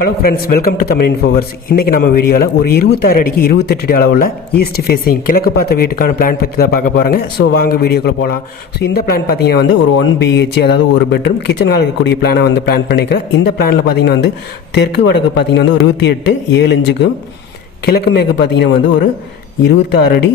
Hello friends, welcome to Tamil இன்ஃபோவர்ஸ். இன்றைக்கி நம்ம வீடியோவில் ஒரு 26 அடிக்கு 28 அடி அளவுள்ள ஈஸ்ட் ஃபேஸிங் கிழக்கு பார்த்த வீட்டுக்கான பிளான் பற்றி தான் பார்க்க போகிறாங்க. ஸோ வாங்க வீடியோக்குள்ளே போகலாம். ஸோ இந்த பிளான் பார்த்தீங்கன்னா வந்து ஒரு 1 BHK, அதாவது ஒரு பெட்ரூம் கிச்சன் ஹால் இருக்கக்கூடிய பிளானை வந்து பிளான் பண்ணிக்கிறேன். இந்த பிளானில் பார்த்தீங்கன்னா வந்து தெற்கு வடக்கு பார்த்தீங்கன்னா வந்து ஒரு 28 7 இன்ச்சுக்கும், கிழக்கு மேற்கு பார்த்தீங்கன்னா வந்து ஒரு 26 அடி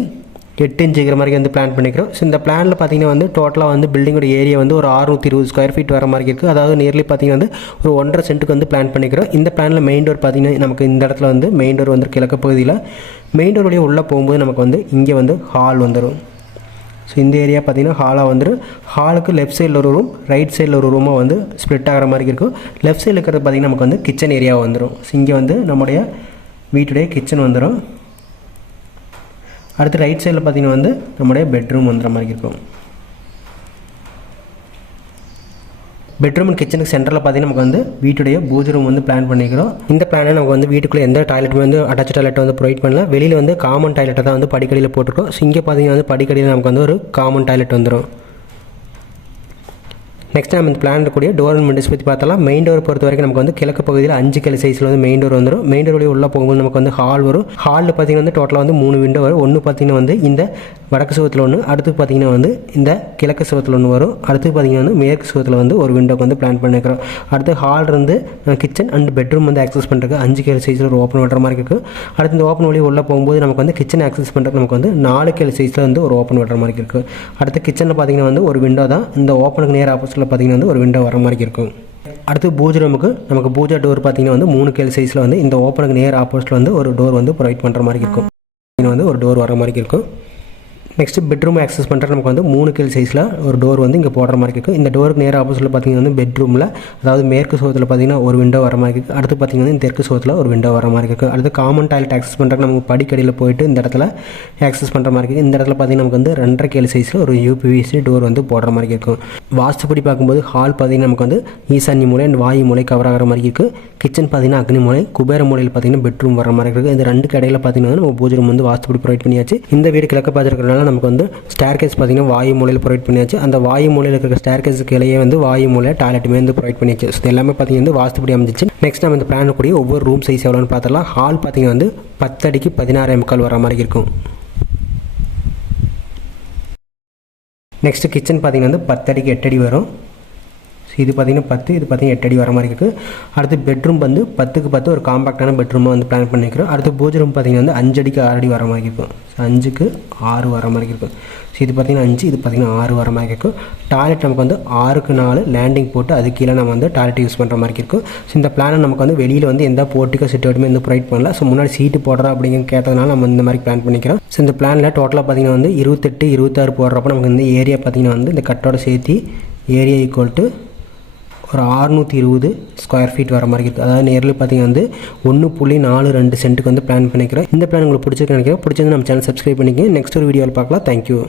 8 இன்ச்சுக்கிற மாதிரி வந்து பிளான் பண்ணிக்கிறோம். ஸோ இந்த பிளானில் பார்த்தீங்கன்னா வந்து டோட்டலாக வந்து பில்டிங்கோட ஏரியா வந்து ஒரு 620 ஸ்கொயர் ஃபீட் வர மாதிரி இருக்குது. அதாவது நியர்லி பார்த்தீங்கன்னா வந்து ஒரு 1.5 சென்ட்டுக்கு வந்து பிளான் பண்ணிக்கிறோம். இந்த பிளானில் மெயின் டோர் பார்த்தீங்கன்னா நமக்கு இந்த இடத்துல வந்து மெயின் டோர் வந்து கிழக்கு பகுதியில் மெயின் டோர் வழியாக உள்ளே போகும்போது நமக்கு வந்து இங்கே வந்து ஹால் வந்துடும். ஸோ இந்த ஏரியா பார்த்தீங்கன்னா ஹாலாக வந்துடும். ஹாலுக்கு லெஃப்ட் சைடில் ஒரு ரூம், ரைட் சைடில் ஒரு ரூமாக வந்து ஸ்ப்ளிட் ஆகிற மாதிரி இருக்கும். லெஃப்ட் சைடில் இருக்கிறது பார்த்தீங்கன்னா நமக்கு வந்து கிச்சன் ஏரியாவாக வந்துடும். ஸோ இங்கே வந்து நம்முடைய வீட்டுடைய கிச்சன் வந்துடும். அடுத்து ரைட் சைடில் பார்த்தீங்கன்னா வந்து நம்முடைய பெட்ரூம் வந்துடுற மாதிரி இருக்கும். பெட்ரூம் அண்ட் கிச்சனுக்கு சென்டரில் பார்த்தீங்கன்னா நமக்கு வந்து வீட்டுடைய பூஜை ரூம் வந்து பிளான் பண்ணிக்கிறோம். இந்த பிளானை நமக்கு வந்து வீட்டுக்குள்ளே எந்த டாய்லெட்டுமே வந்து அட்டாச் டாய்லெட் வந்து ப்ரொவைட் பண்ணல. வெளியில் வந்து காமன் டாய்லெட்டை தான் வந்து படிக்கடியில் போட்டிருக்கோம். ஸோ இங்கே பார்த்தீங்கன்னா வந்து படிக்கடியில் நமக்கு வந்து ஒரு காமன் டாய்லெட் வந்துடும். நெக்ஸ்ட் நம்ம இந்த பிளான் இருக்கக்கூடிய டோர் அண்ட் விண்டோஸ் பற்றி பார்த்தலாம். மெயின் டோர் பொறுத்த வரைக்கும் நமக்கு வந்து கிழக்கு பகுதியில் 5 கிலோ சைஸில் வந்து மெயின் டோர் வந்துடும். மெயின் டோர் உள்ள போகும்போது நமக்கு வந்து ஹால் வரும். ஹாலில் பார்த்தீங்கன்னா வந்து டோட்டலாக வந்து 3 விண்டோ வரும். ஒன்று பார்த்தீங்கன்னா வந்து இந்த வடக்கு சுவத்தில் ஒன்று, அடுத்து பார்த்தீங்கன்னா வந்து இந்த கிழக்கு சுவத்தில் ஒன்று வரும். அடுத்து பார்த்தீங்கன்னா வந்து மேற்கு சுவத்தில் வந்து ஒரு விண்டோக்கு வந்து பிளான் பண்ணிக்கிறோம். அடுத்து ஹால் இருந்து கிச்சன் அண்ட் பெட்ரூம் வந்து ஆக்சஸ் பண்ணுறதுக்கு 5 கிலோ சைஸில் ஒரு ஓப்பன் வட்டுற மாதிரி இருக்குது. அடுத்து இந்த ஓப்பன் வழி உள்ளே போகும்போது நமக்கு வந்து கிச்சன் ஆக்சஸ் பண்ணுறதுக்கு நமக்கு வந்து 4 கிலோ சைஸில் வந்து ஒரு ஓப்பன் வட்டுற மாதிரி இருக்குது. அடுத்து கிச்சனில் பார்த்தீங்கன்னா வந்து ஒரு விண்டோ தான். இந்த ஓப்பனுக்கு நேர் ஆப்போசிட்டில் பார்த்தீங்கன்னா வந்து ஒரு விண்டோ வர மாதிரி இருக்கும். அடுத்து பூஜை ரூமுக்கு நமக்கு பூஜா டோர் பார்த்தீங்கன்னா வந்து 3 கேல் சைஸில் வந்து இந்த ஓப்பனுக்கு நேர் ஆப்போசிட்டில் வந்து ஒரு டோர் வந்து ப்ரொவைட் பண்ணுற மாதிரி இருக்கும். வந்து ஒரு டோர் வர மாதிரி இருக்கும். நெக்ஸ்ட் பெட்ரூம் ஆக்சஸ் பண்ணுற நமக்கு வந்து 3 கேல் சைஸில் ஒரு டோர் வந்து இங்கே போடுற மாதிரி இருக்குது. இந்த டோருக்கு நேர் ஆப்போசிட்டில் பார்த்தீங்கன்னா வந்து பெட்ரூமில், அதாவது மேற்கு சுவத்தில் பார்த்தீங்கன்னா ஒரு விண்டோ வர மாதிரி இருக்குது. அடுத்து பார்த்தீங்கன்னா இந்த தெற்கு சுவத்தில் ஒரு விண்டோ வர மாதிரி இருக்குது. அடுத்து காமன் டாய்லெட் ஆக்சஸ் பண்ணுறதுக்கு நமக்கு படிக்கடியில் போயிட்டு இந்த இடத்துல ஆக்சஸ் பண்ணுற மாதிரி இருக்குது. இந்த இடத்துல பார்த்தீங்கன்னா நமக்கு வந்து 2.5 கேல் சைஸில் ஒரு UPVC டோர் வந்து போடுற மாதிரி இருக்கும். வாஸ்துப்படி பார்க்கும்போது ஹால் பார்த்தீங்கன்னா நமக்கு வந்து ஈசான்ய மூலை அண்ட் வாயு மூலை கவர் ஆகிற மாதிரி இருக்குது. கிச்சன் பார்த்தீங்கன்னா அக்னி மூலை, குபேர மூலையில் பார்த்தீங்கன்னா பெட்ரூம் வர மாதிரி இருக்குது. இந்த 2 கடையில் பார்த்தீங்கன்னா நம்ம பூஜை ரூம் வந்து வாஸ்துப்படி ப்ரொவைட் பண்ணியாச்சு. இந்த வீடு கிழக்கு பார்த்துருக்கிறதுனால நமக்கு வந்து ஸ்டேர்கேஸ் பார்த்தீங்கன்னா வாயு மூலையில் ப்ரொவைட் பண்ணியாச்சு. அந்த வாயு மூலையில் இருக்கிற ஸ்டேர்கேஸுக்கு இடையே வந்து வாயு மூலையில் டாய்லெட்டுமே வந்து ப்ரொவைட் பண்ணியாச்சு. ஸோ எல்லாமே பார்த்தீங்கன்னா வந்து வாஸ்துப்படி அமைஞ்சிச்சு. நெக்ஸ்ட் நம்ம இந்த பிளான் கூடிய ஒவ்வொரு ரூம் சைஸ் எவ்வளோன்னு பார்த்தலாம். ஹால் பார்த்தீங்கன்னா வந்து 10 அடிக்கு 16.25 வர மாதிரி இருக்கும். நெக்ஸ்ட் கிச்சன் பார்த்தீங்கன்னா வந்து 10 அடிக்கு 8 அடி வரும். இது பார்த்தீங்கன்னா 10, இது பார்த்தீங்கன்னா 8 அடி வர மாதிரி இருக்குது. அடுத்து பெட்ரூம் வந்து 10க்கு 10 ஒரு காம்பாக்டான பெட்ரூமாக வந்து பிளான் பண்ணிக்கிறோம். அடுத்து பூஜை ரூம் பார்த்தீங்கன்னா வந்து 5 அடிக்கு 6 அடி வர மாதிரி இருக்கும். 5க்கு 6 வர மாதிரி இருக்கும். ஸோ இது பார்த்தீங்கன்னா 5, இது பார்த்தீங்கன்னா 6 வர மாதிரி இருக்கும். டாய்லெட் நமக்கு வந்து 6க்கு 4 லேண்டிங் போட்டு அது கீழே நம்ம வந்து டாய்லெட் யூஸ் பண்ணுற மாதிரி இருக்கும். ஸோ இந்த பிளானை நமக்கு வந்து வெளியில் வந்து எந்த போர்ட்டிக்கோ சிட்டவுட்டுமே வந்து ப்ரொவைட் பண்ணல. ஸோ முன்னாடி சீட்டு போடுறோம் அப்படிங்கிற கேட்டதுனால நம்ம இந்த மாதிரி பிளான் பண்ணிக்கிறோம். ஸோ இந்த பிளானில் டோட்டலாக பார்த்தீங்கன்னா வந்து 28 26 போடுறப்போ நமக்கு இந்த ஏரியா பார்த்தீங்கன்னா வந்து இந்த கட்டோட சேர்த்து ஏரியா ஈக்குவல் டு ஒரு 620 ஸ்கொயர் ஃபீட் வர மாதிரி இருக்குது. அதாவது நேரில் பார்த்தீங்கன்னா வந்து 1.42 சென்ட்டுக்கு வந்து பிளான் பண்ணிக்கிறேன். இந்த பிளான் உங்களுக்கு பிடிச்சிருக்கு நினைக்கிறேன். பிடிச்சிருந்து நம்ம சேனல் சப்ஸ்கிரைப் பண்ணிக்கோங்க. நெக்ஸ்ட் ஒரு வீடியோவில் பார்க்கலாம். தேங்க்யூ.